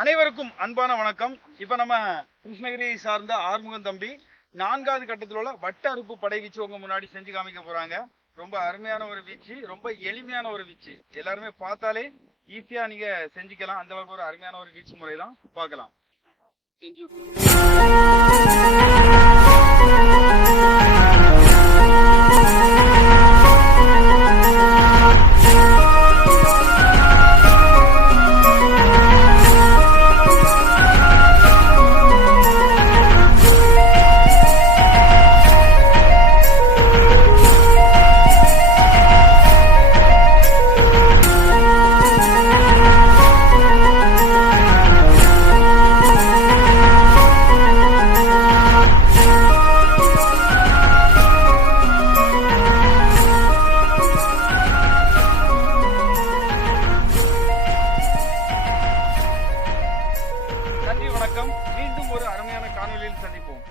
அனைவருக்கும் அன்பான வணக்கம். இப்ப நம்ம கிருஷ்ணகிரி சார்ந்த ஆறுமுகம் தம்பி 4வது கட்டத்தில் உள்ள வட்ட அறுப்பு படை வீச்சு உங்க முன்னாடி செஞ்சு காமிக்க போறாங்க. ரொம்ப அருமையான ஒரு வீச்சு, ரொம்ப எளிமையான ஒரு வீச்சு. எல்லாருமே பார்த்தாலே ஈஸியா நீங்க செஞ்சுக்கலாம். அந்த அளவுக்கு ஒரு அருமையான ஒரு வீச்சு முறை தான் பார்க்கலாம். நன்றி, வணக்கம். மீண்டும் ஒரு அருமையான காணொலியில் சந்திப்போம்.